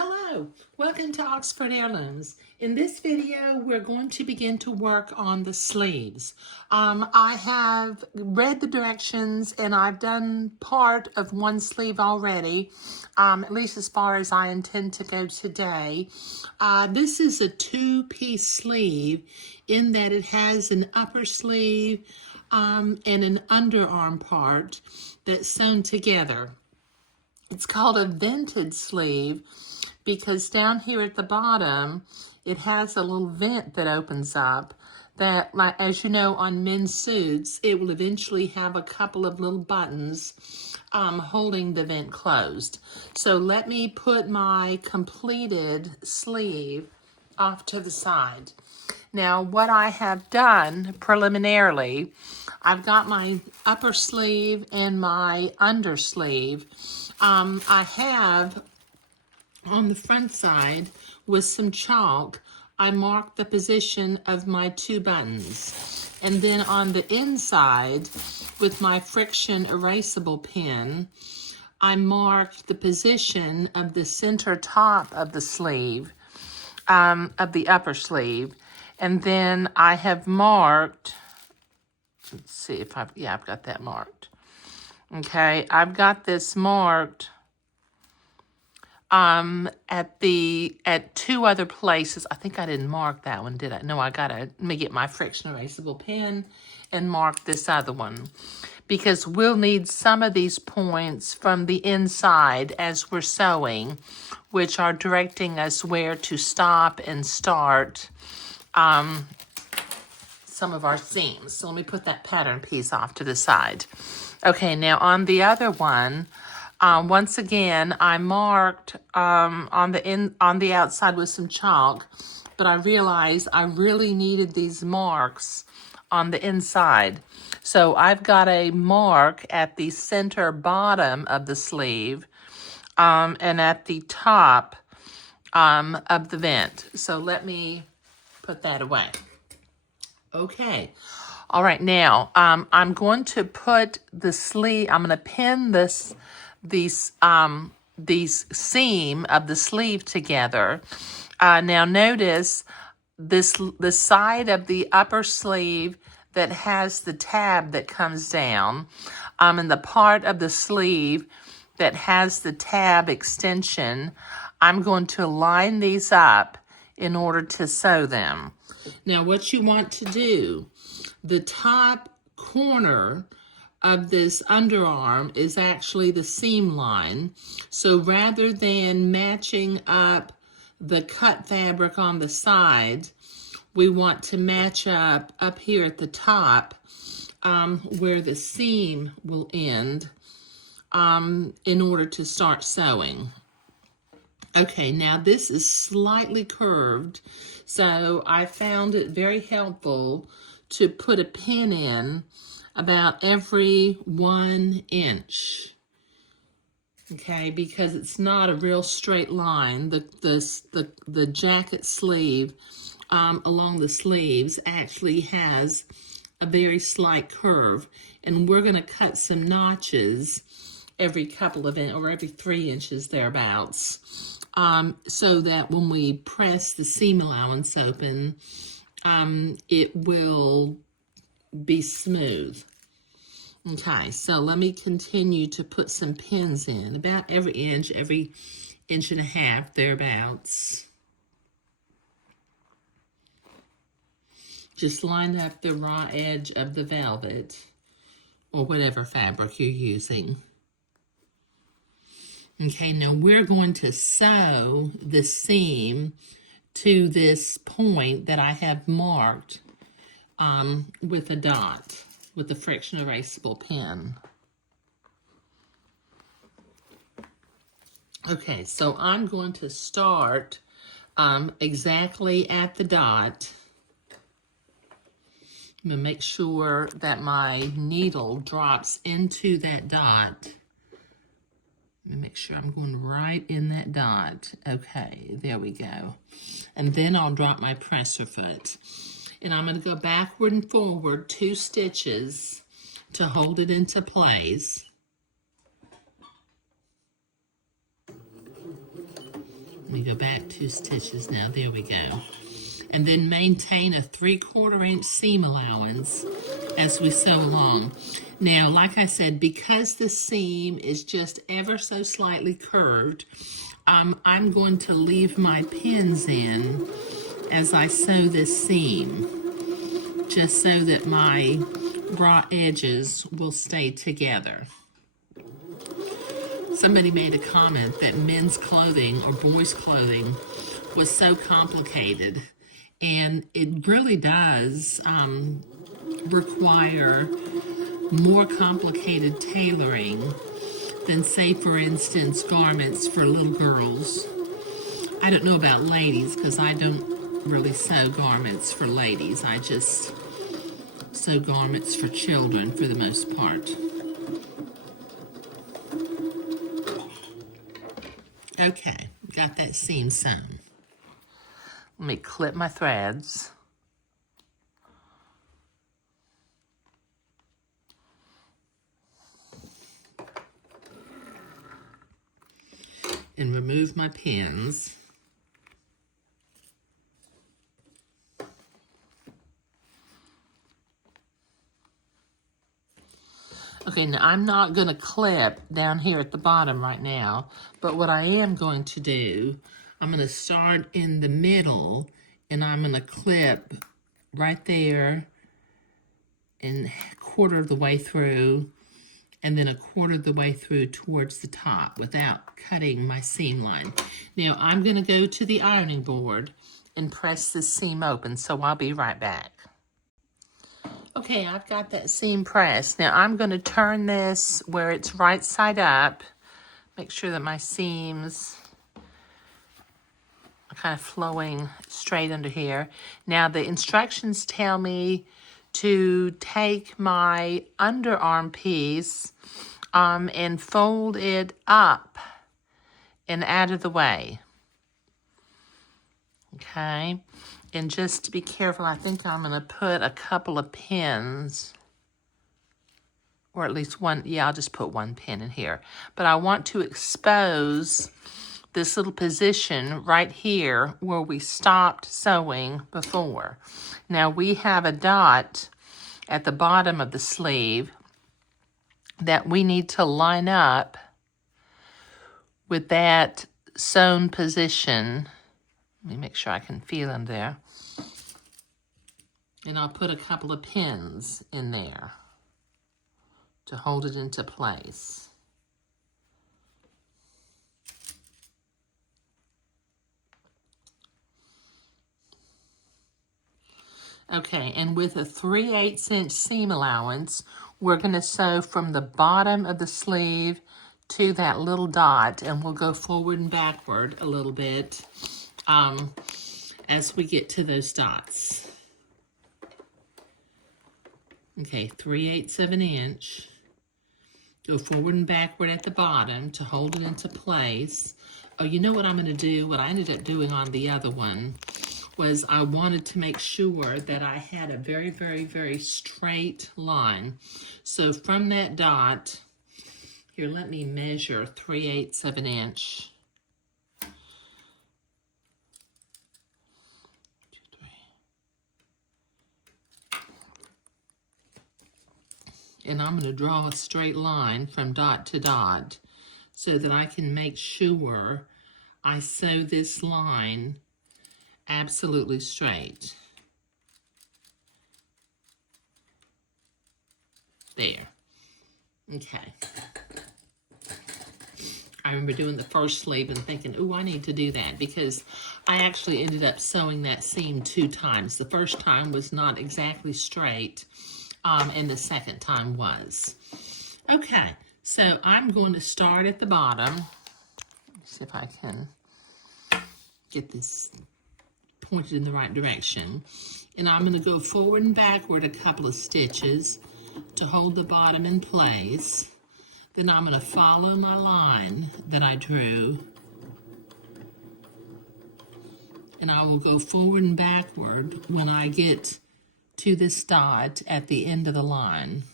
Hello, welcome to Oxford Heirlooms. In this video, we're going to begin to work on the sleeves. I have read the directions and I've done part of one sleeve already, at least as far as I intend to go today. This is a two-piece sleeve in that it has an upper sleeve and an underarm part that's sewn together. It's called a vented sleeve because down here at the bottom, it has a little vent that opens up that, like, as you know, on men's suits, it will eventually have a couple of little buttons holding the vent closed. So let me put my completed sleeve off to the side. Now, what I have done preliminarily, I've got my upper sleeve and my under sleeve. I have on the front side with some chalk, I marked the position of my two buttons. And then on the inside with my friction erasable pen, I marked the position of the center top of the sleeve, of the upper sleeve. And then I have marked, let's see if I've got that marked. Okay, I've got this marked at two other places. I think I didn't mark that one, did I? No, let me get my friction erasable pen and mark this other one, because we'll need some of these points from the inside as we're sewing, which are directing us where to stop and start some of our seams. So let me put that pattern piece off to the side. Okay, now on the other one, once again, I marked on the outside with some chalk, but I realized I really needed these marks on the inside. So I've got a mark at the center bottom of the sleeve and at the top of the vent. So let me put that away. Okay. All right, now I'm going to put the sleeve, I'm going to pin these seam of the sleeve together. Now notice the side of the upper sleeve that has the tab that comes down, and the part of the sleeve that has the tab extension, I'm going to line these up in order to sew them. Now what you want to do, the top corner of this underarm is actually the seam line. So rather than matching up the cut fabric on the side, we want to match up here at the top where the seam will end in order to start sewing. Okay, now this is slightly curved, so I found it very helpful to put a pin in about every 1 inch. Okay, because it's not a real straight line. The jacket sleeve along the sleeves actually has a very slight curve, and we're going to cut some notches every couple of inches or every 3 inches thereabouts, so that when we press the seam allowance open, it will be smooth. Okay, so let me continue to put some pins in, about every inch and a half, thereabouts. Just line up the raw edge of the velvet, or whatever fabric you're using. Okay, now we're going to sew the seam to this point that I have marked with a dot, with the friction erasable pen. Okay, so I'm going to start exactly at the dot. I'm going to make sure that my needle drops into that dot. Let me make sure I'm going right in that dot. Okay, there we go. And then I'll drop my presser foot. And I'm going to go backward and forward 2 stitches to hold it into place. Let me go back 2 stitches now. There we go. And then maintain a 3/4 inch seam allowance as we sew along. Now, like I said, because the seam is just ever so slightly curved, I'm going to leave my pins in as I sew this seam, just so that my raw edges will stay together. Somebody made a comment that men's clothing or boys' clothing was so complicated, and it really does require more complicated tailoring than, say, for instance, garments for little girls. I don't know about ladies, because I don't really sew garments for ladies. I just sew garments for children for the most part. Okay, got that seam sewn. Let me clip my threads. And remove my pins. Okay, now I'm not going to clip down here at the bottom right now, but what I am going to do, I'm going to start in the middle, and I'm going to clip right there and 1/4 of the way through, and then 1/4 of the way through towards the top without cutting my seam line. Now I'm going to go to the ironing board and press this seam open, so I'll be right back. Okay, I've got that seam pressed. Now I'm going to turn this where it's right side up. Make sure that my seams are kind of flowing straight under here. Now the instructions tell me to take my underarm piece and fold it up and out of the way. Okay. And just to be careful, I think I'm going to put a couple of pins, or at least one. Yeah, I'll just put 1 pin in here. But I want to expose this little position right here where we stopped sewing before. Now we have a dot at the bottom of the sleeve that we need to line up with that sewn position. Let me make sure I can feel in there. And I'll put a couple of pins in there to hold it into place. Okay, and with a 3/8 inch seam allowance, we're going to sew from the bottom of the sleeve to that little dot, and we'll go forward and backward a little bit as we get to those dots. Okay, 3/8 of an inch. Go forward and backward at the bottom to hold it into place. Oh, you know what I'm going to do? What I ended up doing on the other one was I wanted to make sure that I had a very, very, very straight line. So from that dot, here, let me measure 3/8 of an inch. 2, 3. And I'm going to draw a straight line from dot to dot so that I can make sure I sew this line absolutely straight. There. Okay. I remember doing the first sleeve and thinking, oh, I need to do that, because I actually ended up sewing that seam 2 times. The first time was not exactly straight, and the second time was. Okay, so I'm going to start at the bottom. Let's see if I can get this pointed in the right direction. And I'm going to go forward and backward a couple of stitches to hold the bottom in place. Then I'm going to follow my line that I drew. And I will go forward and backward when I get to this dot at the end of the line.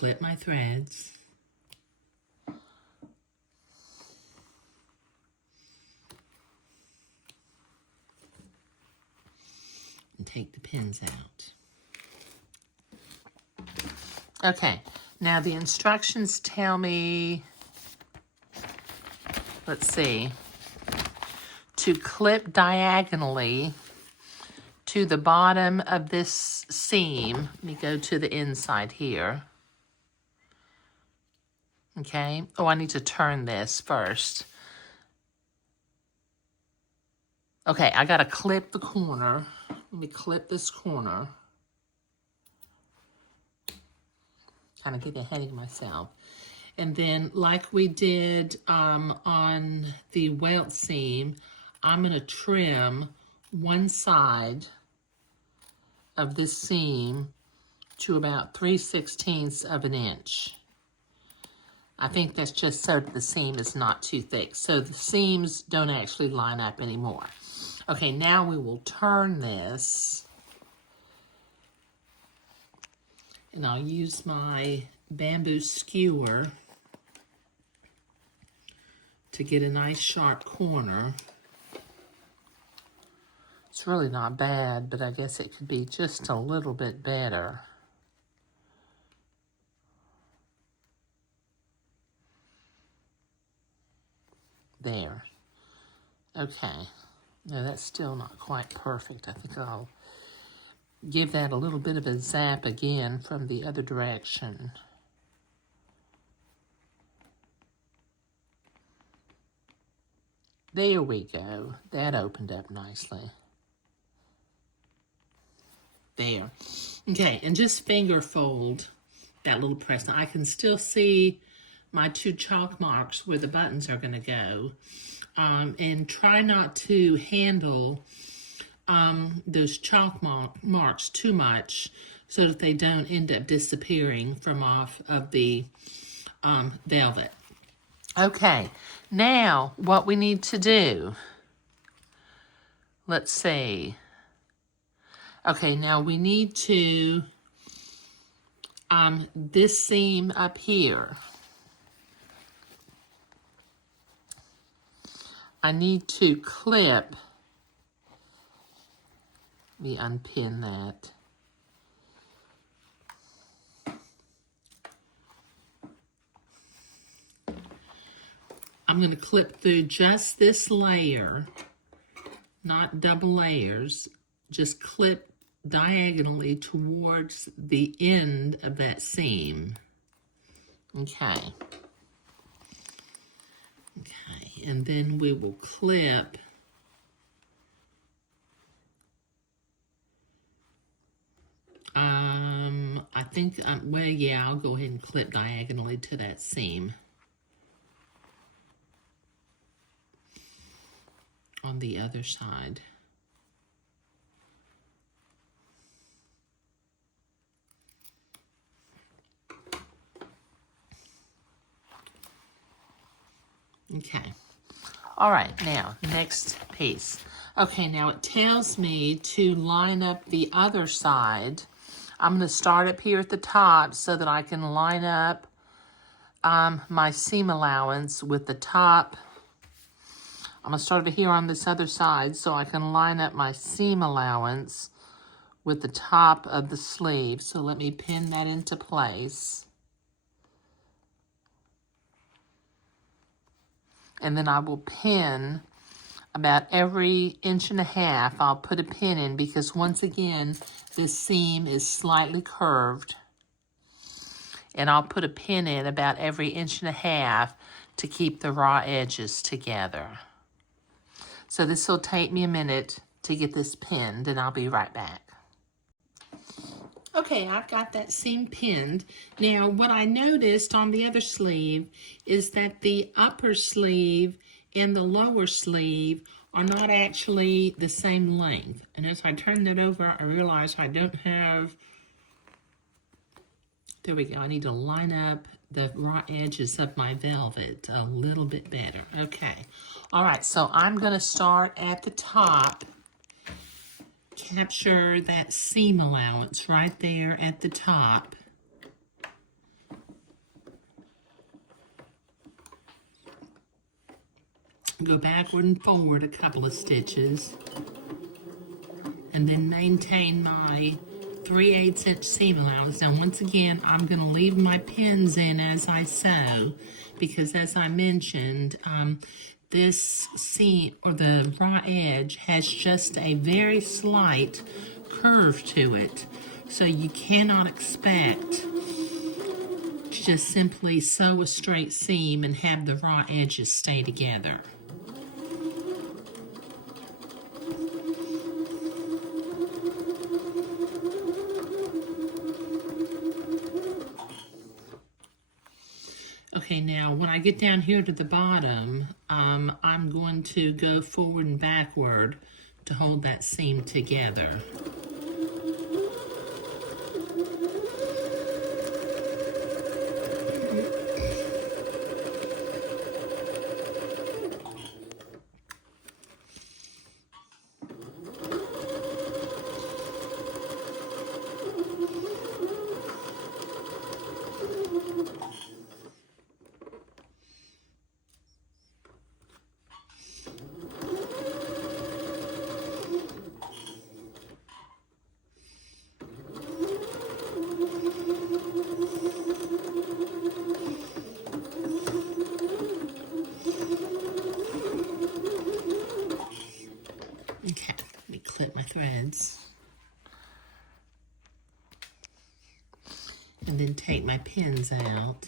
clip my threads. And take the pins out. Okay, now the instructions tell me, let's see, to clip diagonally to the bottom of this seam. Let me go to the inside here. Okay, oh, I need to turn this first. Okay, I gotta clip the corner. Let me clip this corner. Kind of get ahead of myself. And then, like we did on the welt seam, I'm going to trim one side of this seam to about 3/16 of an inch. I think that's just so the seam is not too thick. So the seams don't actually line up anymore. Okay, now we will turn this. And I'll use my bamboo skewer to get a nice sharp corner. It's really not bad, but I guess it could be just a little bit better. There. Okay. No, that's still not quite perfect. I think I'll give that a little bit of a zap again from the other direction. There we go. That opened up nicely. There. Okay, and just finger fold that little press. Now I can still see my two chalk marks where the buttons are going to go. And try not to handle those chalk marks too much so that they don't end up disappearing from off of the velvet. Okay, now what we need to do, let's see. Okay, now we need to, this seam up here, I need to clip, let me unpin that. I'm going to clip through just this layer, not double layers, just clip diagonally towards the end of that seam. Okay. Okay, and then we will clip I think, well, yeah, I'll go ahead and clip diagonally to that seam on the other side. Okay. All right, now, next piece. Okay, now it tells me to line up the other side. I'm going to start up here at the top so that I can line up my seam allowance with the top. I'm going to start over here on this other side so I can line up my seam allowance with the top of the sleeve. So let me pin that into place. And then I will pin about every 1.5 inches. I'll put a pin in because once again, this seam is slightly curved. And I'll put a pin in about every 1.5 inches to keep the raw edges together. So this will take me a minute to get this pinned, and I'll be right back. Okay, I've got that seam pinned. Now, what I noticed on the other sleeve is that the upper sleeve and the lower sleeve are not actually the same length. And as I turn that over, I realize I don't have, there we go, I need to line up the raw edges of my velvet a little bit better. Okay, all right, so I'm gonna start at the top. Capture that seam allowance right there at the top. go backward and forward a couple of stitches, and then maintain my 3/8 inch seam allowance. Now once again, I'm going to leave my pins in as I sew, because as I mentioned, this seam, or the raw edge, has just a very slight curve to it. So you cannot expect to just simply sew a straight seam and have the raw edges stay together. Okay, now when I get down here to the bottom, I'm going to go forward and backward to hold that seam together. Okay, let me clip my threads. And then take my pins out.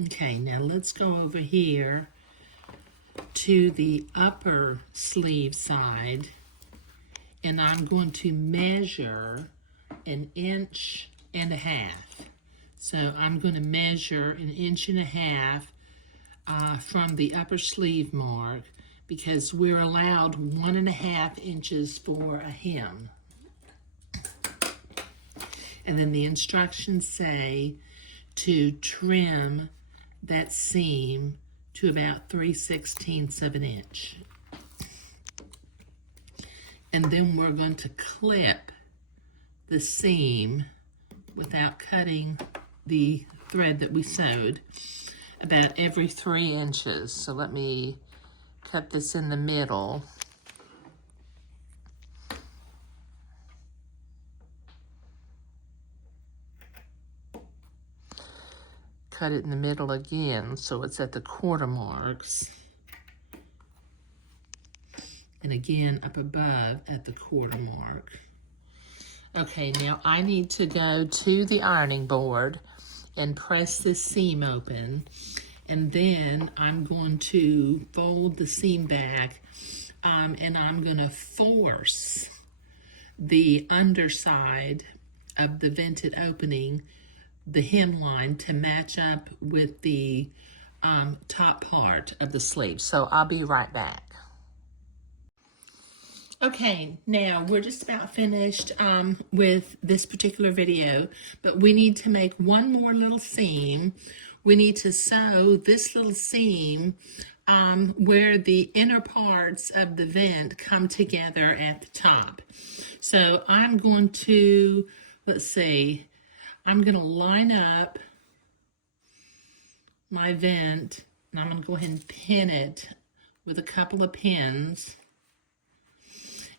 Okay, now let's go over here to the upper sleeve side, and I'm going to measure 1.5 inches. So I'm going to measure 1.5 inches from the upper sleeve mark, because we're allowed 1.5 inches for a hem. And then the instructions say to trim that seam to about 3/16 of an inch. And then we're going to clip the seam without cutting the thread that we sewed about every 3 inches. So let me cut this in the middle. Cut it in the middle again so it's at the quarter marks. And again up above at the quarter mark. Okay, now I need to go to the ironing board and press this seam open, and then I'm going to fold the seam back, and I'm going to force the underside of the vented opening, the hemline, to match up with the top part of the sleeve. So I'll be right back. Okay, now we're just about finished with this particular video, but we need to make one more little seam. We need to sew this little seam where the inner parts of the vent come together at the top. So I'm going to, let's see, I'm going to line up my vent, and I'm going to go ahead and pin it with a couple of pins.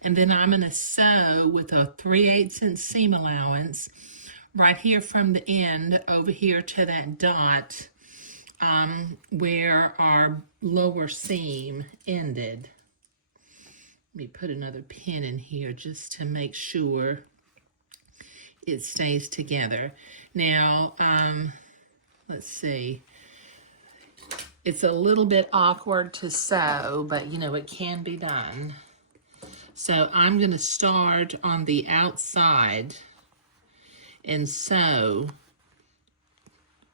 And then I'm going to sew with a 3/8 inch seam allowance right here from the end over here to that dot where our lower seam ended. Let me put another pin in here just to make sure it stays together. Now, let's see. It's a little bit awkward to sew, but you know, it can be done. So I'm going to start on the outside and sew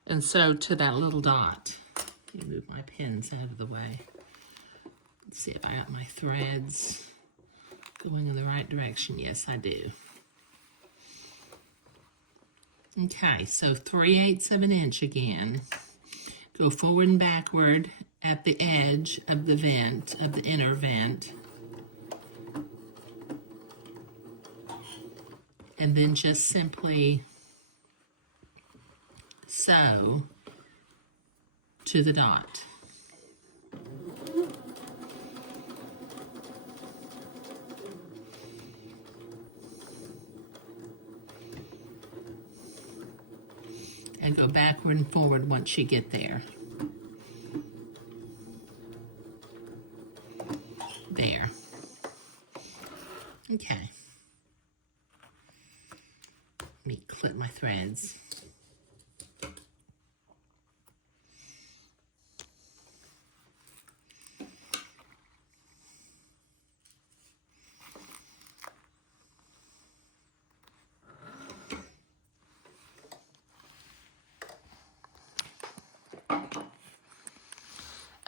to that little dot. Let me move my pins out of the way. Let's see if I got my threads going in the right direction. Yes, I do. Okay, so 3/8 of an inch again. Go forward and backward at the edge of the vent, of the inner vent. And then just simply sew to the dot. And go backward and forward once you get there. There. Okay. Let me clip my threads.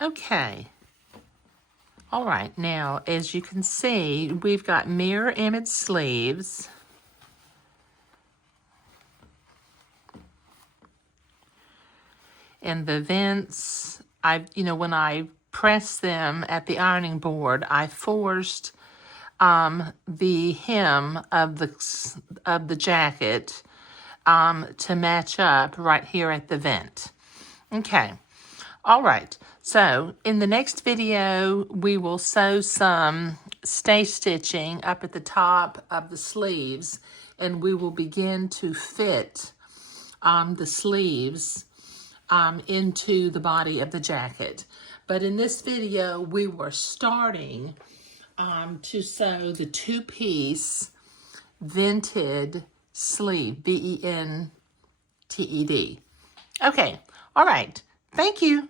Okay. All right, now, as you can see, we've got mirror image sleeves. And the vents, when I pressed them at the ironing board, I forced the hem of the jacket to match up right here at the vent. Okay. All right, so in the next video, we will sew some stay stitching up at the top of the sleeves, and we will begin to fit the sleeves into the body of the jacket. But in this video, we were starting to sew the two-piece vented sleeve, V-E-N-T-E-D. Okay, all right, thank you.